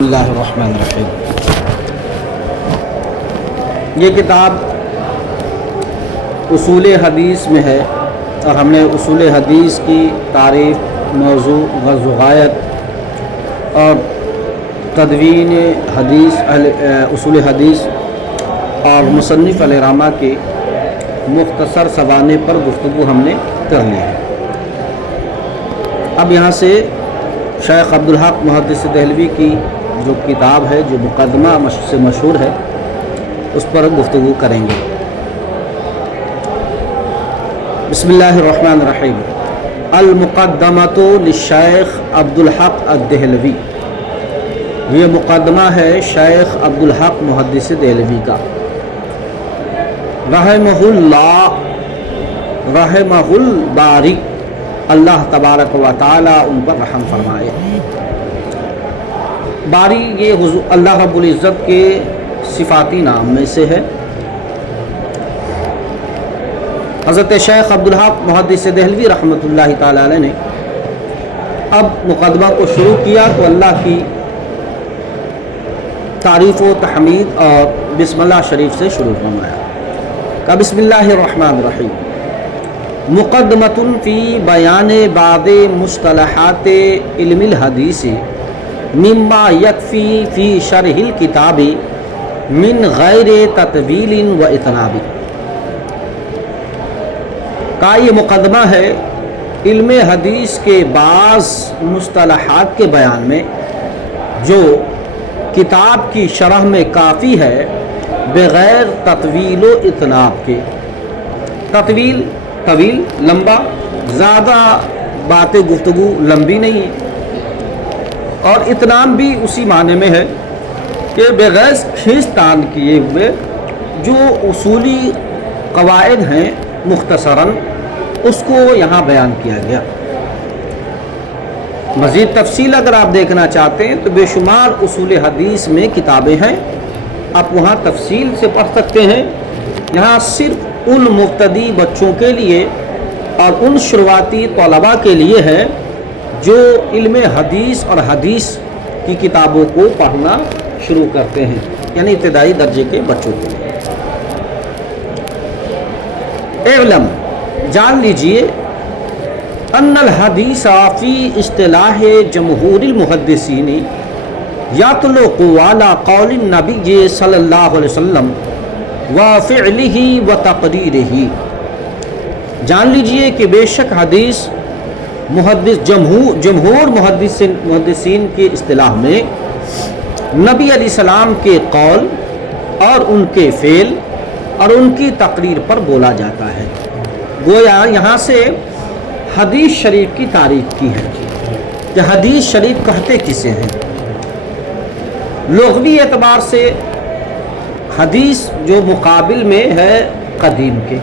اللہ الرحمن الرحیم۔ یہ کتاب اصول حدیث میں ہے اور ہم نے اصول حدیث کی تعریف، موضوع، غرض و غایت اور تدوین حدیث اصول حدیث اور مصنف علیہ رحمہ کے مختصر سوانح پر گفتگو ہم نے کر لی ہے۔ اب یہاں سے شیخ عبدالحق محدث دہلوی کی جو کتاب ہے، جو مقدمہ سے مشہور ہے، اس پر گفتگو کریں گے۔ بسم اللہ الرحمن الرحیم۔ المقدمۃ للشیخ عبدالحق الدہلوی، یہ مقدمہ ہے شیخ عبدالحق محدث دہلوی کا، رحمہ اللہ، رحمہ الباری، اللہ تبارک و تعالی ان پر رحم فرمائے۔ باری یہ اللہ رب العزت کے صفاتی نام میں سے ہے۔ حضرت شیخ عبدالحق محدث دہلوی رحمۃ اللہ تعالی علیہ نے اب مقدمہ کو شروع کیا تو اللہ کی تعریف و تحمید اور بسم اللہ شریف سے شروع فرمایا۔ کہ بسم اللہ الرحمن الرحیم، مقدمۃ فی بیان بعض مصطلحات علم الحدیث مما یکفی فی شرح الکتاب من غیر تطویل و اتناب۔ کا یہ مقدمہ ہے علم حدیث کے بعض مصطلحات کے بیان میں جو کتاب کی شرح میں کافی ہے، بغیر تطویل و اتناب کے۔ تطویل طویل، لمبا، زیادہ باتیں گفتگو لمبی نہیں ہے، اور اتنام بھی اسی معنی میں ہے کہ بغیر کھینچ تان کیے ہوئے جو اصولی قواعد ہیں مختصراً اس کو یہاں بیان کیا گیا۔ مزید تفصیل اگر آپ دیکھنا چاہتے ہیں تو بے شمار اصول حدیث میں کتابیں ہیں، آپ وہاں تفصیل سے پڑھ سکتے ہیں۔ یہاں صرف ان مبتدی بچوں کے لیے اور ان شروعاتی طلباء کے لیے ہے جو علم حدیث اور حدیث کی کتابوں کو پڑھنا شروع کرتے ہیں، یعنی ابتدائی درجے کے بچوں کے لیے۔ اعلم، جان لیجئے، ان الحدیث فی اصطلاح جمہور المحدثین یطلق علی قول النبی صلی اللہ علیہ وسلم وفعلہ وتقریرہ۔ جان لیجئے کہ بے شک حدیث جمہور محدثین کی اصطلاح میں نبی علیہ السلام کے قول اور ان کے فعل اور ان کی تقریر پر بولا جاتا ہے۔ گویا یہاں سے حدیث شریف کی تعریف کی ہے کہ حدیث شریف کہتے کسے ہیں۔ لغوی اعتبار سے حدیث جو مقابل میں ہے قدیم کے،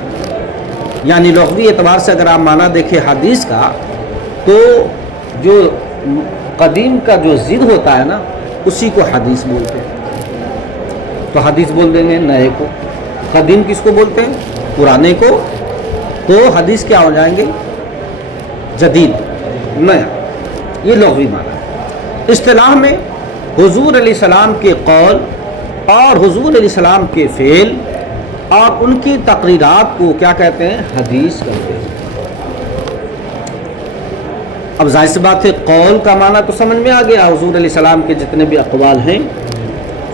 یعنی لغوی اعتبار سے اگر آپ معنی دیکھیں حدیث کا تو جو قدیم کا جو ضد ہوتا ہے نا اسی کو حدیث بولتے ہیں۔ تو حدیث بول دیں گے نئے کو، قدیم کس کو بولتے ہیں؟ پرانے کو۔ تو حدیث کیا ہو جائیں گے؟ جدید، نیا۔ یہ لغوی معنی ہے۔ اصطلاح میں حضور علیہ السلام کے قول اور حضور علیہ السلام کے فعل اور ان کی تقریرات کو کیا کہتے ہیں؟ حدیث کہتے ہیں۔ اب ظاہر سی بات ہے قول کا معنی تو سمجھ میں آ گیا، حضور علیہ السلام کے جتنے بھی اقوال ہیں،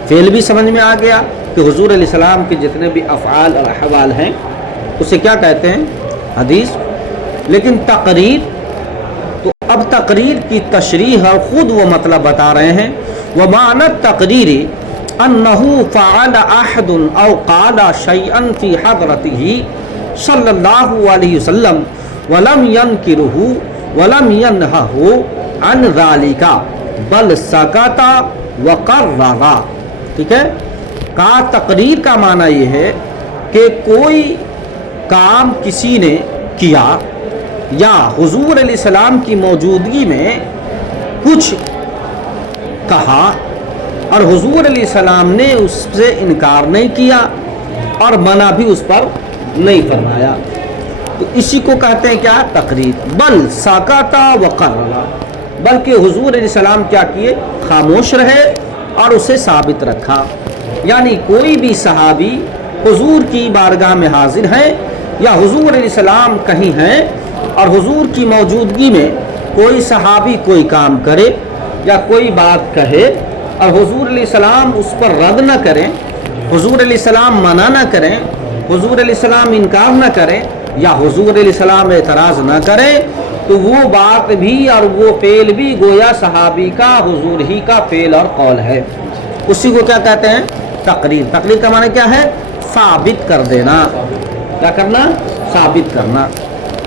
فعل بھی سمجھ میں آ گیا کہ حضور علیہ السلام کے جتنے بھی افعال اور احوال ہیں اسے کیا کہتے ہیں؟ حدیث۔ لیکن تقریر، تو اب تقریر کی تشریح اور خود وہ مطلب بتا رہے ہیں۔ ومعنی التقریر انہ فعل احد او قال شیئا فی حضرتہ صلی اللہ علیہ وسلم ولم ینکرہ ولم ینہہ عن ذالک بل سکت وقرر۔ ٹھیک ہے، کا تقریر کا معنی یہ ہے کہ کوئی کام کسی نے کیا یا حضور علیہ السلام کی موجودگی میں کچھ کہا اور حضور علیہ السلام نے اس سے انکار نہیں کیا اور منع بھی اس پر نہیں فرمایا، تو اسی کو کہتے ہیں کیا؟ تقریر۔ بل سکت وقرر، بلکہ حضور علیہ السلام کیا کیے؟ خاموش رہے اور اسے ثابت رکھا. یعنی کوئی بھی صحابی حضور کی بارگاہ میں حاضر ہیں یا حضور علیہ السلام کہیں ہیں اور حضور کی موجودگی میں کوئی صحابی کوئی کام کرے یا کوئی بات کہے اور حضور علیہ السلام اس پر رد نہ کریں، حضور علیہ السلام منع نہ کریں، حضور علیہ السلام انکار نہ کریں یا حضور علیہ السلام اعتراض نہ کریں، تو وہ بات بھی اور وہ فعل بھی گویا صحابی کا حضور ہی کا فعل اور قول ہے. اسی کو کیا کہتے ہیں؟ تقریر. تقریر کا معنی کیا ہے؟ ثابت کر دینا. کیا کرنا؟ ثابت کرنا،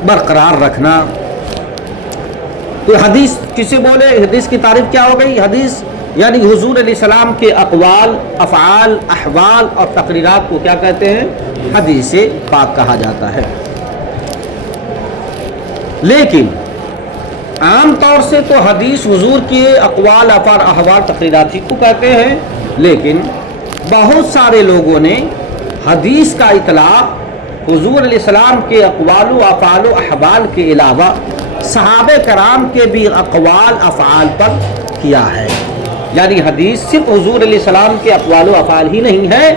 برقرار رکھنا. تو حدیث کسے بولے؟ حدیث کی تعریف کیا ہو گئی؟ حدیث یعنی حضور علیہ السلام کے اقوال، افعال، احوال اور تقریرات کو کیا کہتے ہیں؟ حدیث پاک کہا جاتا ہے. لیکن عام طور سے تو حدیث حضور کے اقوال، افعال، احوال، تقریرات ہی کو کہتے ہیں. لیکن بہت سارے لوگوں نے حدیث کا اطلاق حضور علیہ السلام کے اقوال و افعال و احوال کے علاوہ صحابہ کرام کے بھی اقوال افعال پر کیا ہے. یعنی حدیث صرف حضور علیہ السلام کے اقوال و افعال ہی نہیں ہے،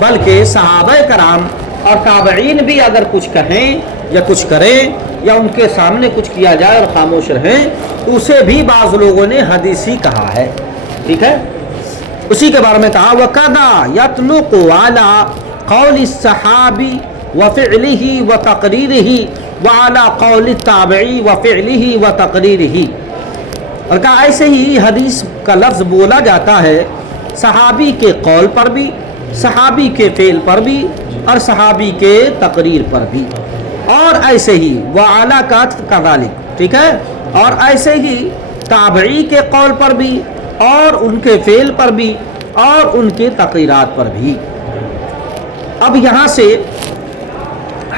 بلکہ صحابہ کرام اور تابعین بھی اگر کچھ کہیں یا کچھ کریں یا ان کے سامنے کچھ کیا جائے اور خاموش رہیں تو اسے بھی بعض لوگوں نے حدیث ہی کہا ہے. ٹھیک ہے، اسی کے بارے میں کہا وَقَدَا يَطْلُقُ عَلَى قَوْلِ الصَّحَابِ وَفِعْلِهِ وَتَقْرِيرِهِ وَعَلَى قَوْلِ التَّابِعِ وَفِعْلِهِ وَتَقْرِيرِهِ. اور کہا ایسے ہی حدیث کا لفظ بولا جاتا ہے صحابی کے قول پر بھی، صحابی کے فعل پر بھی اور صحابی کے تقریر پر بھی، اور ایسے ہی وَعَلَى كَذَلِكَ. ٹھیک ہے، اور ایسے ہی تابعی کے قول پر بھی اور ان کے فعل پر بھی اور ان کے تقریرات پر بھی. اب یہاں سے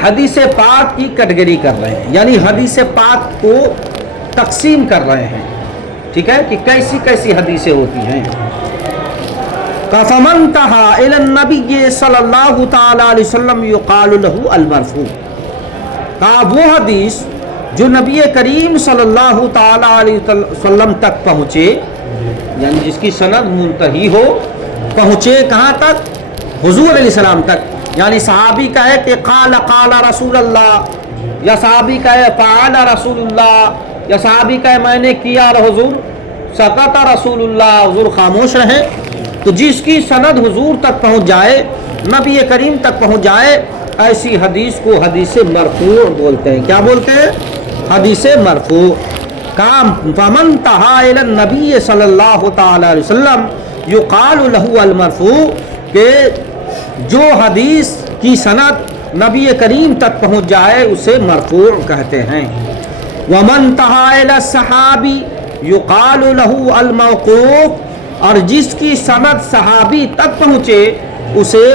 حدیث پاک کی کیٹیگری کر رہے ہیں، یعنی حدیث پاک کو تقسیم کر رہے ہیں. ٹھیک ہے، کہ کیسی کیسی حدیثیں ہوتی ہیں. فَمَنْ انْتَهَى إِلَى النَّبِيِّ صلی اللہ تعالی علیہ وسلم يُقَالُ لَهُ الْمَرْفُوع. کہا وہ حدیث جو نبی کریم صلی اللہ تعالی علیہ وسلم تک پہنچے، یعنی جس کی سند منتہی ہو، پہنچے کہاں تک؟ حضور علیہ السلام تک. یعنی صحابی کہے کہ قال رسول اللہ، یا صحابی کہے فعل رسول اللہ، یا صحابی کہے میں نے کیا اور حضور سکت رسول اللہ، حضور خاموش رہے. تو جس کی سند حضور تک پہنچ جائے، نبی کریم تک پہنچ جائے، ایسی حدیث کو حدیث مرفوع بولتے ہیں. کیا بولتے ہیں؟ حدیث مرفوع. کام فمن انتہا الی النبی صلی اللہ تعالی علیہ وسلم یقال له المرفوع، کہ جو حدیث کی سند نبی کریم تک پہنچ جائے اسے مرفوع کہتے ہیں. ومن انتہا الی الصحابی یقال له الموقوف، اور جس کی سند صحابی تک پہنچے اسے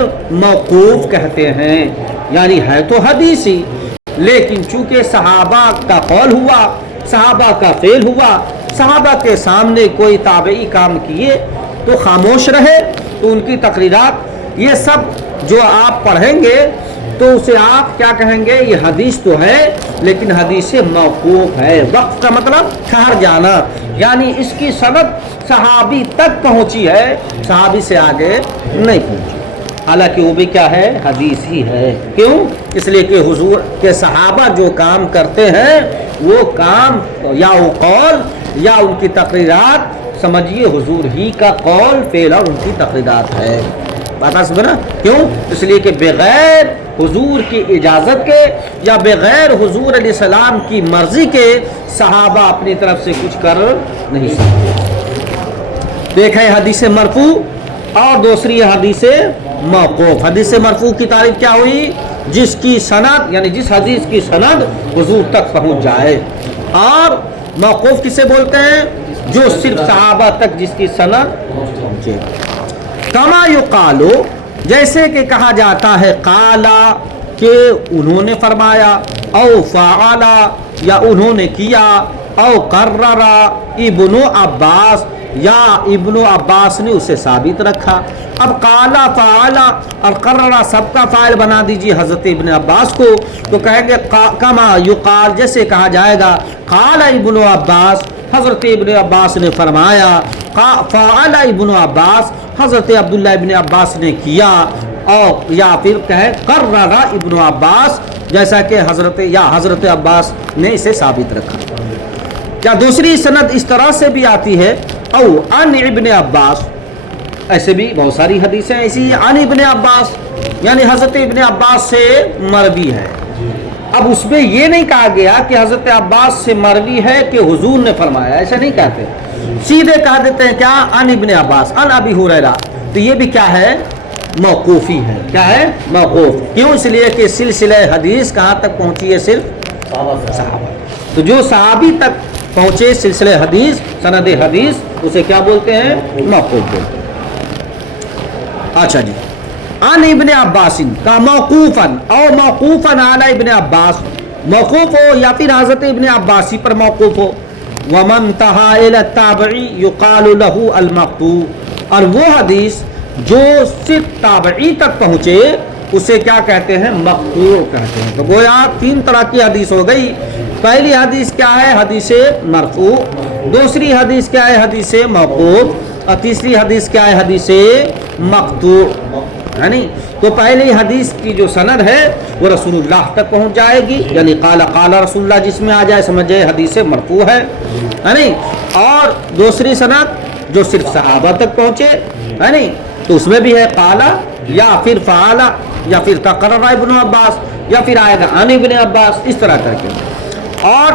موقوف کہتے ہیں. یعنی ہے تو حدیث ہی، لیکن چونکہ صحابہ کا قول ہوا، صحابہ کا فعل ہوا، صحابہ کے سامنے کوئی تابعی کام کیے تو خاموش رہے، تو ان کی تقریرات یہ سب جو آپ پڑھیں گے تو اسے آپ کیا کہیں گے؟ یہ حدیث تو ہے لیکن حدیث موقوف ہے. وقف کا مطلب ٹھہر جانا، یعنی اس کی سند صحابی تک پہنچی ہے، صحابی سے آگے نہیں پہنچی، حالانکہ وہ بھی کیا ہے؟ حدیث ہی ہے. کیوں؟ اس لیے کہ حضور کے صحابہ جو کام کرتے ہیں وہ کام یا وہ قول یا ان کی تقریرات سمجھیے حضور ہی کا قول، فعل اور ان کی تقریرات ہے. بات سمجھنا؟ کیوں؟ اس لیے کہ بغیر حضور کی اجازت کے یا بغیر حضور علیہ السلام کی مرضی کے صحابہ اپنی طرف سے کچھ کر نہیں سکتے. دیکھیں حدیث مرفوع اور دوسری حدیث موقوف. حدیث مرفوع کی تعریف کیا ہوئی؟ جس کی سند یعنی جس حدیث کی سند حضور تک پہنچ جائے. اور موقوف کسے بولتے ہیں؟ جو صرف صحابہ تک جس کی سند پہنچے. کما یقالو، جیسے کہ کہا جاتا ہے قالا کہ انہوں نے فرمایا، او فعلا یا انہوں نے کیا، او قررا ابن عباس یا ابن عباس نے اسے ثابت رکھا. اب قالا فعلا اور قررا سب کا فاعل بنا دیجیے حضرت ابن عباس کو، تو کہیں گے کما یقال، جیسے کہا جائے گا قال ابن عباس، حضرت ابن عباس نے فرمایا فعل ابن عباس، حضرت عبداللہ ابن عباس نے کیا، اور یا پھر کہے قرر ابن عباس، جیسا کہ حضرت عباس نے اسے ثابت رکھا۔ یا دوسری سند اس طرح سے بھی آتی ہے او ان ابن عباس، ایسے بھی بہت ساری حدیثیں ایسی ان ابن عباس، یعنی حضرت ابن عباس سے مروی ہے۔ اب اس میں یہ نہیں کہا گیا کہ حضرت عباس سے مروی ہے کہ حضور نے فرمایا، ایسا نہیں کہتے، سیدھے کہہ دیتے ہیں کیا ان ابن عباس ان ابی ہریرہ، تو یہ بھی کیا ہے، موقوفی ہے۔ کیا ہے، موقوف۔ کیوں؟ اس لیے کہ سلسلہ حدیث کہاں تک پہنچی ہے، صرف صحابہ۔ تو جو صحابی تک پہنچے سلسلہ حدیث، سند حدیث، اسے کیا بولتے ہیں، موقوف بولتے ہیں۔ اچھا جی، عن ابن عباس کا موقوفاً او موقوفاً علی ابن عباس، موقوف ہو یا پھر حضرت ابن عباسی پر موقوف ہو۔ ومن انتہا الی التابعی یقال لہ المقطوع، اور وہ حدیث جو صرف تابعی تک پہنچے اسے کیا کہتے ہیں، مقطوع کہتے ہیں۔ تو گویا تین طرح کی حدیث ہو گئی۔ پہلی حدیث کیا ہے، حدیث مرفوع، دوسری حدیث کیا ہے، حدیث موقوف، اور تیسری حدیث کیا ہے، حدیث مقطوع، یعنی تو پہلی حدیث کی جو سند ہے وہ رسول اللہ تک پہنچ جائے گی، یعنی قال قال رسول اللہ جس میں آ جائے سمجھے حدیث مرفوع ہے، یعنی اور دوسری سند جو صرف صحابہ تک پہنچے، یعنی تو اس میں بھی ہے قال یا پھر فعل یا پھر تقرر ابن عباس یا پھر آئے گا عن ابن عباس، اس طرح کر کے۔ اور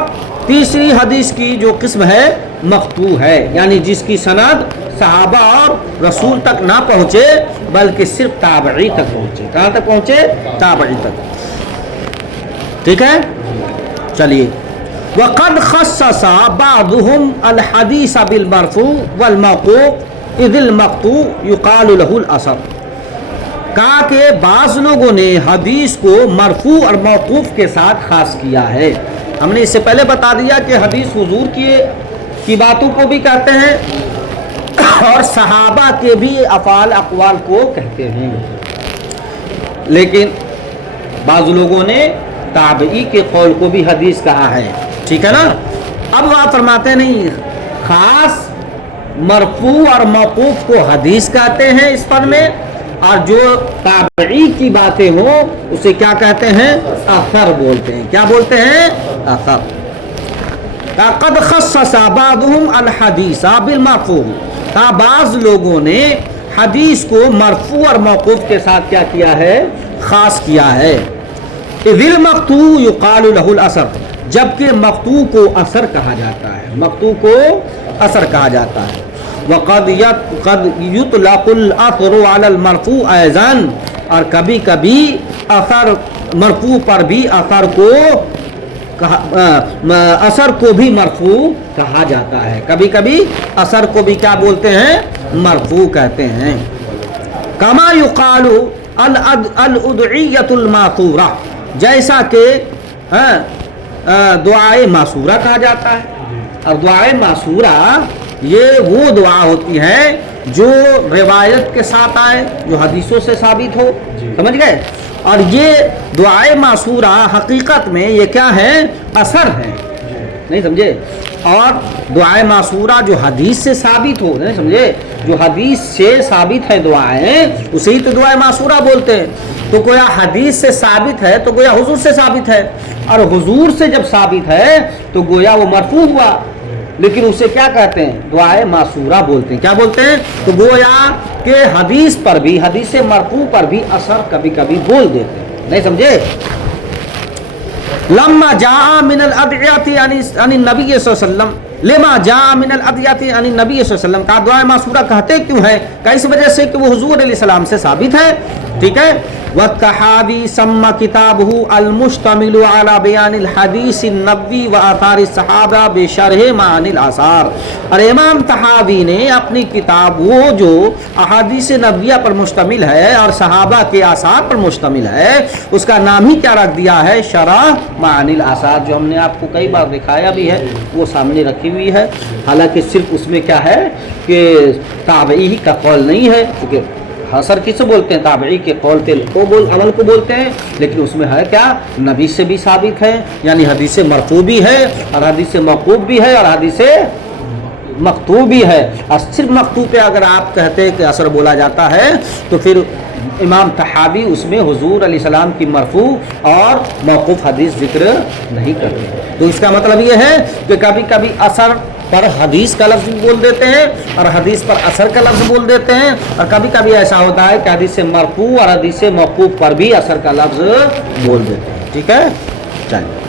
تیسری حدیث کی جو قسم ہے مقطوع ہے، یعنی جس کی سند صحابہ اور رسول تک نہ پہنچے بلکہ صرف تابعی تک پہنچے۔ کہاں تک پہنچے، تابعی تک۔ ٹھیک ہے، چلیے۔ وقد خصص بعضهم الحديث بالمرفوع والموقوف اذ المقطوع يقال له الاثر، کہا کہ بعض لوگوں نے حدیث کو مرفوع اور موقوف کے ساتھ خاص کیا ہے۔ ہم نے اس سے پہلے بتا دیا کہ حدیث حضور کی باتوں کو بھی کہتے ہیں اور صحابہ کے بھی افعال اقوال کو کہتے ہیں، لیکن بعض لوگوں نے تابعی کے قول کو بھی حدیث کہا ہے۔ ٹھیک ہے نا۔ اب وہ فرماتے نہیں، خاص مرفوع اور موقوف کو حدیث کہتے ہیں اس فن میں، اور جو تابعی کی باتیں ہوں اسے کیا کہتے ہیں، اثر بولتے ہیں۔ کیا بولتے ہیں، اثر۔ قد خصص بعضهم الحدیث بالمرفوع، بعض لوگوں نے حدیث کو مرفوع اور موقوف کے ساتھ کیا کیا ہے، خاص کیا ہے۔ اذ المقطوع یقال له الاثر، جبکہ مقطوع کو اثر کہا جاتا ہے، مقطوع کو اثر کہا جاتا ہے۔ وقد یطلق الاثر علی المرفوع ایضا، اور کبھی کبھی اثر مرفوع پر بھی اثر کو بھی مرفوع کہا جاتا ہے، کبھی کبھی اثر کو بھی کیا بولتے ہیں، مرفوع کہتے ہیں۔ کما یقال الادعیۃ الماثورہ، جیسا کہ دعائے معصورہ کہا جاتا ہے، اور دعائے معصورہ یہ وہ دعا ہوتی ہے جو روایت کے ساتھ آئے، جو حدیثوں سے ثابت ہو، سمجھ گئے۔ اور یہ دعائے معصورہ حقیقت میں یہ کیا ہے، اثر ہے، نہیں سمجھے۔ اور دعائے معصورہ جو حدیث سے ثابت ہو، نہیں سمجھے، جو حدیث سے ثابت ہے دعائیں، اسے ہی تو دعائے معصورہ بولتے ہیں۔ تو گویا حدیث سے ثابت ہے تو گویا حضور سے ثابت ہے، اور حضور سے جب ثابت ہے تو گویا وہ مرفوع ہوا، لیکن اسے کیا کہتے ہیں، دعائے معصورہ بولتے ہیں۔ کیا بولتے ہیں؟ تو گویا کہ حدیث پر بھی، حدیث مرفوع پر بھی اثر کبھی کبھی بول دیتے ہیں، نہیں سمجھے۔ لما جاء من الادعیات عن النبی صلی اللہ علیہ وسلم، لما جاء من الادعیات عن النبی صلی اللہ علیہ وسلم، کا دعائے معصورہ کہتے کیوں ہے، اس وجہ سے کہ وہ حضور علیہ السلام سے ثابت ہے۔ ٹھیک ہے۔ والتحاوی سمى كتابه المشتمل على بیان الحدیث النبوی وآثار الصحابہ بشرح معانی الآثار، اور امام تحاوی نے اپنی کتاب وہ جو احادیث نبویہ پر مشتمل ہے اور صحابہ کے آثار پر مشتمل ہے، اس کا نام ہی کیا رکھ دیا ہے، شرح معانی الآثار، جو ہم نے آپ کو کئی بار دکھایا بھی ہے، وہ سامنے رکھی ہوئی ہے۔ حالانکہ صرف اس میں کیا ہے کہ تابعی ہی کا قول نہیں ہے، کیونکہ اثر کسے بولتے ہیں، تابعی کے قول کو عمل کو بولتے ہیں، لیکن اس میں ہے کیا، نبی سے بھی ثابت ہے، یعنی حدیث مرفوع بھی ہے اور حدیث موقوف بھی ہے اور حدیث مکتوبی ہے، اور صرف مکتوب پہ اگر آپ کہتے ہیں کہ اثر بولا جاتا ہے تو پھر امام طحاوی اس میں حضور علیہ السلام کی مرفوع اور موقوف حدیث ذکر نہیں کرتے۔ تو اس کا مطلب یہ ہے کہ کبھی کبھی اثر پر حدیث کا لفظ بول دیتے ہیں اور حدیث پر اثر کا لفظ بول دیتے ہیں، اور کبھی کبھی ایسا ہوتا ہے کہ حدیث مرفوع اور حدیث موقوف پر بھی اثر کا لفظ بول دیتے ہیں۔ ٹھیک ہے، چلیے۔